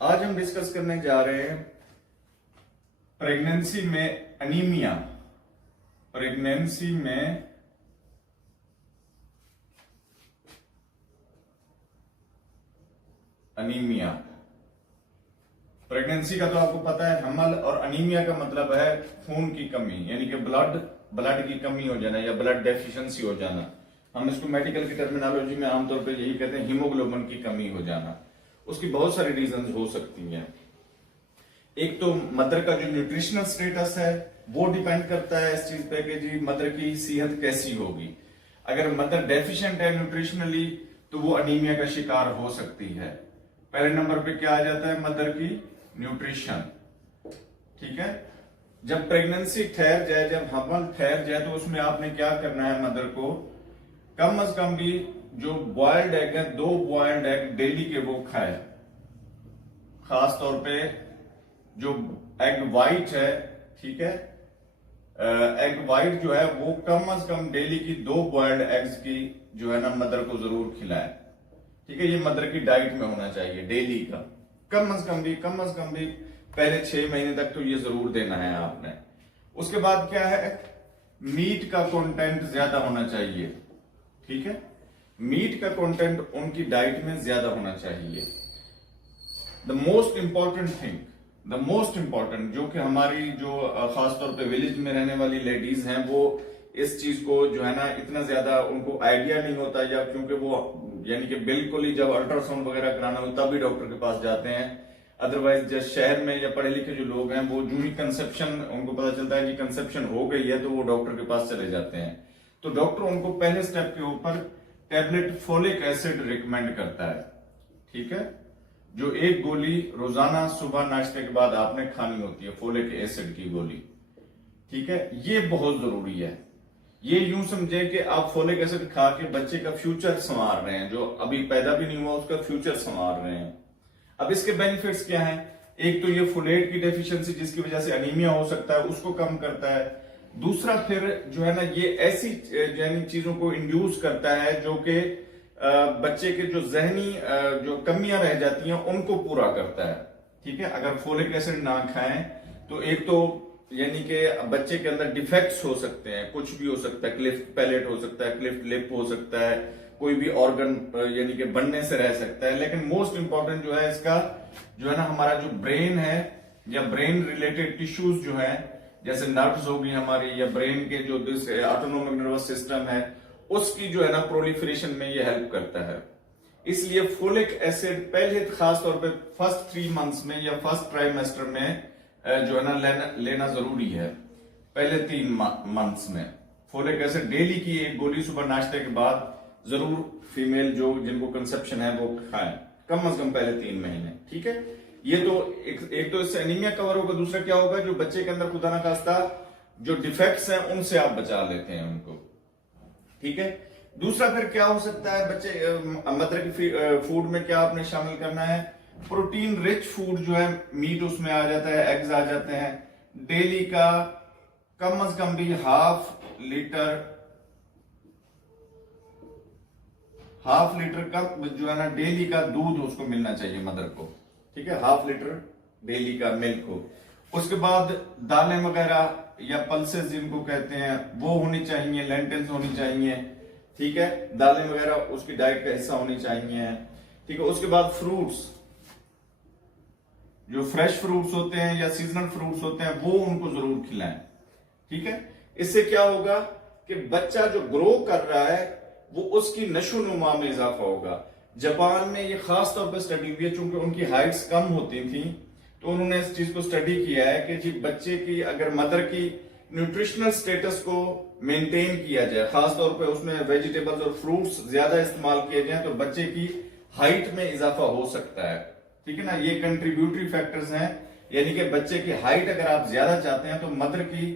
आज हम डिस्कस करने जा रहे हैं प्रेगनेंसी में अनीमिया। प्रेगनेंसी में अनीमिया। प्रेगनेंसी का तो आपको पता है हमल, और अनीमिया का मतलब है खून की कमी, यानी कि ब्लड की कमी हो जाना या ब्लड डेफिशिएंसी हो जाना। हम इसको मेडिकल की टर्मिनोलॉजी में आमतौर पे यही कहते हैं, हीमोग्लोबिन की कमी हो जाना। उसकी बहुत सारी रीजंस हो सकती हैं। एक तो मदर का जो न्यूट्रिशनल स्टेटस है वो डिपेंड करता है इस चीज पे कि जी मदर की सेहत कैसी होगी। अगर मदर डेफिशिएंट है न्यूट्रिशनली तो वो अनीमिया का शिकार हो सकती है। पहले नंबर पे क्या आ जाता है? मदर की न्यूट्रिशन। ठीक है, जब प्रेगनेंसी ठहर जाए, जब हमल ठहर जाए, तो उसमें आपने क्या करना है? मदर को कम से कम भी जो बॉइल्ड एग है, 2 बॉइल्ड एग डेली के वो खाए। खास तौर पे जो एग वाइट है, ठीक है, एग वाइट जो है वो कम से कम डेली की 2 बॉइल्ड एग्स की जो है ना मदर को जरूर खिलाए। ठीक है, ये मदर की डाइट में होना चाहिए डेली का। कम से कम भी पहले 6 महीने तक तो ये जरूर देना है आपने। उसके बाद क्या है? मीट का कंटेंट ज्यादा होना चाहिए। ठीक है, मीट का कंटेंट उनकी डाइट में ज्यादा होना चाहिए। द मोस्ट इंपॉर्टेंट जो कि हमारी जो खासतौर पे विलेज में रहने वाली लेडीज हैं, वो इस चीज को जो है ना इतना ज्यादा उनको आइडिया नहीं होता, या क्योंकि वो यानी कि बिल्कुल ही जब अल्ट्रासाउंड वगैरह कराना हो तभी डॉक्टर के पास जाते हैं। अदरवाइज जब शहर में या पढ़े लिखे जो लोग हैं वो जो ही कंसेप्शन उनको पता चलता है कि कंसेप्शन हो गई है तो वो डॉक्टर के पास चले जाते हैं। तो डॉक्टर उनको पहले स्टेप के ऊपर टैबलेट फोलिक एसिड रिकमेंड करता है। ठीक है, जो 1 गोली रोजाना सुबह नाश्ते के बाद आपने खानी होती है, फोलिक एसिड की गोली। ठीक है, ये बहुत जरूरी है। ये यूं समझे कि आप फोलिक एसिड खा के बच्चे का फ्यूचर संवार रहे हैं, जो अभी पैदा भी नहीं हुआ उसका फ्यूचर संवार रहे हैं। अब इसके बेनिफिट्स क्या हैं? एक तो ये फोलेट की डेफिशिएंसी जिसकी वजह से अनीमिया हो सकता है उसको कम करता है। दूसरा फिर जो है ना ये ऐसी यानी चीजों को इंड्यूस करता है जो कि बच्चे के जो जहनी जो कमियां रह जाती हैं उनको पूरा करता है। ठीक है, अगर फोलिक एसिड ना खाएं तो एक तो यानी कि बच्चे के अंदर डिफेक्ट्स हो सकते हैं, कुछ भी हो सकता है, क्लिफ्ट पैलेट हो सकता है, क्लिफ्ट लिप हो सकता है, कोई भी ऑर्गन यानी कि बनने से रह सकता है। लेकिन मोस्ट इंपॉर्टेंट जो है इसका जो है ना हमारा जो ब्रेन है या ब्रेन रिलेटेड टिश्यूज जो है, जैसे नर्व्स होगी हमारी या ब्रेन के जो ऑटोनोमिक नर्वस सिस्टम है, उसकी जो है ना प्रोलिफरेशन में ये हेल्प करता है। इसलिए फोलिक एसिड पहले खास तौर पे फर्स्ट 3 मंथ्स में या फर्स्ट ट्राइमेस्टर में जो है ना लेना जरूरी है। पहले 3 मंथ्स में फोलिक एसिड डेली की 1 गोली सुबह नाश्ते के बाद जरूर फीमेल जो जिनको कंसेप्शन है वो खाएं, कम से कम पहले 3 महीने। ठीक है, ये तो एक तो इससे एनीमिया कवर होगा। दूसरा क्या होगा? जो बच्चे के अंदर खुदा ना खास्ता जो डिफेक्ट्स हैं उनसे आप बचा लेते हैं उनको। ठीक है, दूसरा फिर क्या हो सकता है? बच्चे मदर की फूड में क्या आपने शामिल करना है? प्रोटीन रिच फूड जो है, मीट उसमें आ जाता है, एग्स आ जाते हैं। डेली का कम से कम भी हाफ लीटर का जो है ना डेली का दूध उसको मिलना चाहिए मदर को। ठीक है, हाफ लीटर डेली का मिल्क को। उसके बाद दालें वगैरह या पल्सेस जिनको कहते हैं वो होनी चाहिए, लेंटिल्स होनी चाहिए। ठीक है, दालें वगैरह उसकी डाइट का हिस्सा होनी चाहिए। ठीक है, उसके बाद फ्रूट्स, जो फ्रेश फ्रूट्स होते हैं या सीजनल फ्रूट्स होते हैं वो उनको जरूर खिलाएं। ठीक है, इससे क्या होगा कि बच्चा जो ग्रो कर रहा है वो उसकी नशोनुमा में इजाफा होगा। जापान में ये खास तौर पर स्टडी हुई है, चूंकि उनकी हाइट्स कम होती थी तो उन्होंने इस चीज को स्टडी किया है कि जी बच्चे की अगर मदर की न्यूट्रिशनल स्टेटस को मेंटेन किया जाए, खासतौर पे उसमें वेजिटेबल्स और फ्रूट्स ज्यादा इस्तेमाल किए जाए, तो बच्चे की हाइट में इजाफा हो सकता है। ठीक है ना, ये कंट्रीब्यूटरी फैक्टर्स हैं। यानी कि बच्चे की हाइट अगर आप ज्यादा चाहते हैं तो मदर की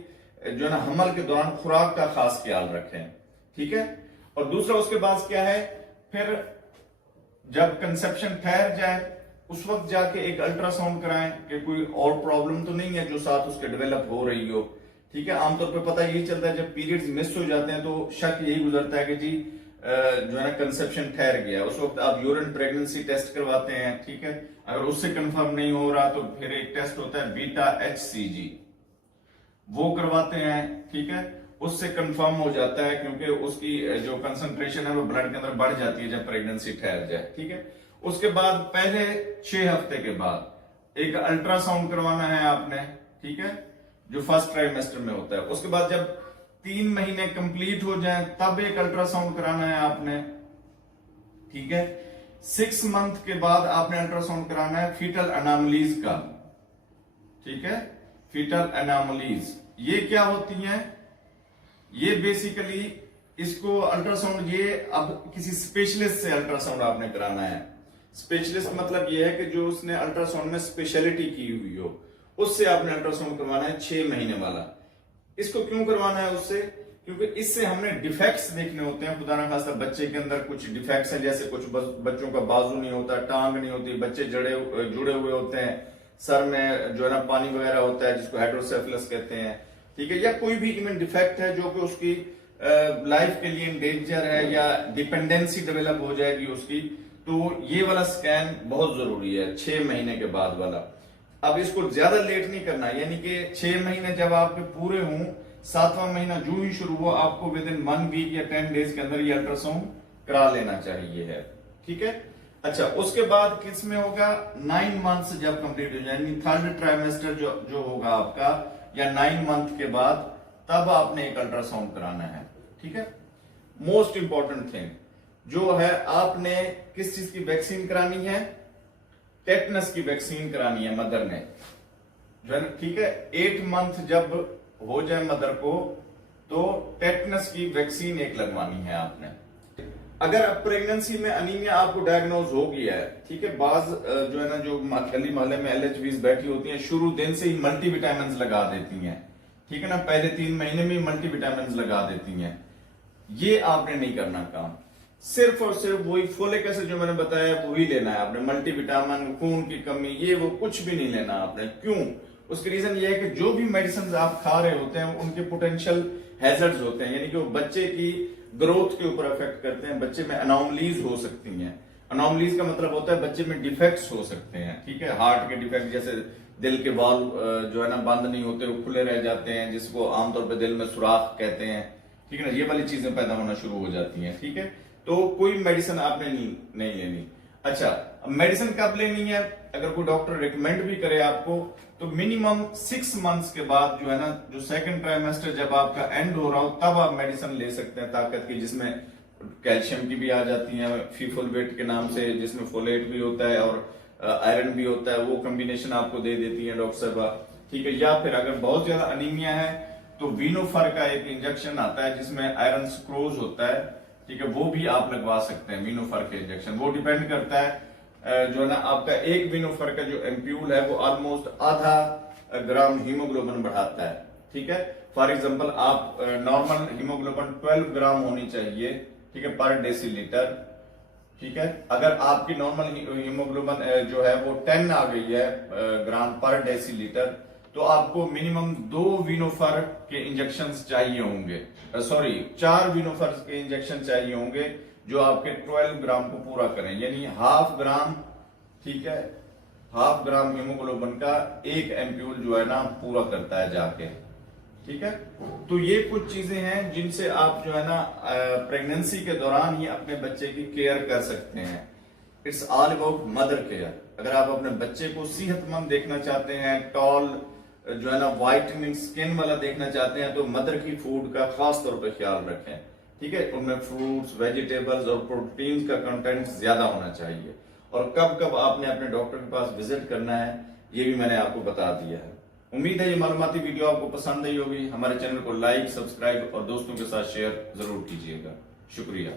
जो है ना हमल के दौरान खुराक का खास ख्याल रखें। ठीक है, और दूसरा उसके बाद क्या है? फिर जब कंसेप्शन ठहर जाए उस वक्त जाके एक अल्ट्रासाउंड कराएं कि कोई और प्रॉब्लम तो नहीं है जो साथ उसके डेवलप हो रही हो। ठीक है, आमतौर पर पता यही चलता है जब पीरियड्स मिस हो जाते हैं तो शक यही गुजरता है कि जी जो है ना कंसेप्शन ठहर गया, उस वक्त आप यूरिन प्रेगनेंसी टेस्ट करवाते हैं, ठीक है। अगर उससे कंफर्म नहीं हो रहा तो फिर एक टेस्ट होता है बीटा HCG, वो करवाते हैं, ठीक है। उससे कंफर्म हो जाता है, क्योंकि उसकी जो कंसंट्रेशन है वो ब्लड के अंदर बढ़ जाती है जब प्रेगनेंसी ठहर जाए, ठीक है। उसके बाद पहले 6 हफ्ते के बाद एक अल्ट्रासाउंड करवाना है आपने, ठीक है, जो फर्स्ट ट्राइमेस्टर में होता है। उसके बाद जब 3 महीने कंप्लीट हो जाए तब एक अल्ट्रासाउंड कराना है आपने, ठीक है। 6 मंथ के बाद आपने अल्ट्रासाउंड कराना है फीटल एनॉमलीज का, ठीक है। फीटल एनॉमलीज ये क्या होती हैं? ये बेसिकली इसको अल्ट्रासाउंड, ये अब किसी स्पेशलिस्ट से अल्ट्रासाउंड आपने कराना है। स्पेशलिस्ट मतलब ये है कि जो उसने अल्ट्रासाउंड में स्पेशलिटी की हुई हो, उससे आपने अल्ट्रासाउंड करवाना है 6 महीने वाला। इसको क्यों करवाना है उससे? क्योंकि इससे हमने डिफेक्ट्स देखने होते हैं। खुदा ना खास्ता बच्चे के अंदर कुछ डिफेक्ट्स हैं, जैसे कुछ बच्चों का बाजू नहीं होता, टांग नहीं होती, बच्चे जुड़े हुए होते हैं, सर में जो है ना पानी वगैरह होता है जिसको हाइड्रोसेफलस कहते हैं, ठीक है। या कोई भी इवन डिफेक्ट है जो कि उसकी लाइफ के लिए डेंजर है या डिपेंडेंसी डेवलप हो जाएगी उसकी, तो ये वाला स्कैन बहुत जरूरी है 6 महीने के बाद वाला। अब इसको ज्यादा लेट नहीं करना, यानी कि 6 महीने जब आपके पूरे हों, 7वां महीना जो ही शुरू हो, आपको विद इन 1 वीक या 10 डेज के अंदर ये अल्ट्रासाउंड करा लेना चाहिए है, ठीक है। अच्छा, उसके बाद किस में होगा? 9 मंथ्स जब कंप्लीट हो जाए, 3rd ट्राइमेस्टर जो होगा आपका, या 9 मंथ के बाद, तब आपने एक अल्ट्रासाउंड कराना है, ठीक है। मोस्ट इंपॉर्टेंट थिंग जो है, आपने किस चीज की वैक्सीन करानी है? टेटनस की वैक्सीन करानी है मदर ने, जो है, ठीक है। 8 मंथ जब हो जाए मदर को, तो टेटनस की वैक्सीन एक लगवानी है आपने। अगर अब प्रेगनेंसी में अनीमिया आपको डायग्नोज हो गया है, ठीक है, बाज जो है ना, जो गली मोहल्ले में LHVs बैठी होती हैं, शुरू दिन से ही मल्टीविटामिन लगा देती हैं, ठीक है ना, पहले 3 महीने में ही मल्टीविटामिन लगा देती हैं। ये आपने नहीं करना काम, सिर्फ और सिर्फ वही फोलिक एसिड जो मैंने बताया वही लेना है आपने। मल्टीविटामिन, खून की कमी, ये वो कुछ भी नहीं लेना आपने। क्यों? उसकी रीजन ये है कि जो भी मेडिसिन आप खा रहे होते हैं उनके पोटेंशियल हैजर्ड्स होते हैं, यानी कि वो बच्चे की ग्रोथ के ऊपर अफेक्ट करते हैं, बच्चे में अनोमलीज हो सकती हैं। अनोमलीज का मतलब होता है बच्चे में डिफेक्ट्स हो सकते हैं, ठीक है। हार्ट के डिफेक्ट, जैसे दिल के वाल्व जो है ना बंद नहीं होते, वो खुले रह जाते हैं, जिसको आमतौर पर दिल में सुराख कहते हैं, ठीक है ना। ये वाली चीजें पैदा होना शुरू हो जाती हैं, ठीक है। तो कोई मेडिसिन आपने नहीं लेनी। अच्छा, मेडिसिन कब लेनी है? अगर कोई डॉक्टर रिकमेंड भी करे आपको, तो मिनिमम 6 मंथ्स के बाद, जो है ना, जो 2nd ट्राइमेस्टर जब आपका एंड हो रहा हो, तब आप मेडिसिन ले सकते हैं ताकत की, जिसमें कैल्शियम की भी आ जाती है, फीफोलवेट के नाम से, जिसमें फोलेट भी होता है और आयरन भी होता है, वो कॉम्बिनेशन आपको दे देती है डॉक्टर साहब, ठीक है। या फिर अगर बहुत ज्यादा अनीमिया है तो वीनोफर का एक इंजेक्शन आता है जिसमें आयरन सुक्रोज होता है, ठीक है, वो भी आप लगवा सकते हैं, वीनोफर के इंजेक्शन। वो डिपेंड करता है जो है ना, आपका एक वीनोफर का जो एम्प्यूल है वो ऑलमोस्ट आधा ग्राम हीमोग्लोबिन बढ़ाता है, ठीक है। फॉर एग्जांपल, आप नॉर्मल हीमोग्लोबिन 12 ग्राम होनी चाहिए, ठीक है, पर डेसीलीटर, ठीक है। अगर आपकी नॉर्मल हीमोग्लोबिन जो है वो 10 आ गई है ग्राम पर डेसीलीटर, तो आपको मिनिमम 2 वीनोफर के इंजेक्शन चाहिए होंगे, 4 वीनोफर के इंजेक्शन चाहिए होंगे, जो आपके 12 ग्राम को पूरा करें, यानी ½ ग्राम, ठीक है, ½ ग्राम हीमोग्लोबिन का एक एम्प्यूल जो है ना पूरा करता है जाके, ठीक है। तो ये कुछ चीजें हैं जिनसे आप जो है ना प्रेगनेंसी के दौरान ही अपने बच्चे की केयर कर सकते हैं। It's all about mother care. अगर आप अपने बच्चे को सेहतमंद देखना चाहते हैं, टॉल जो है ना वाइटनिंग स्किन वाला देखना चाहते हैं, तो मदर की फूड का खास तौर पे ख्याल रखें, ठीक है। उनमें फ्रूट्स, वेजिटेबल्स और प्रोटीन का कंटेंट ज्यादा होना चाहिए। और कब कब आपने अपने डॉक्टर के पास विजिट करना है, ये भी मैंने आपको बता दिया है। उम्मीद है ये मालूमाती वीडियो आपको पसंद आई होगी। हमारे चैनल को लाइक, सब्सक्राइब और दोस्तों के साथ शेयर जरूर कीजिएगा। शुक्रिया।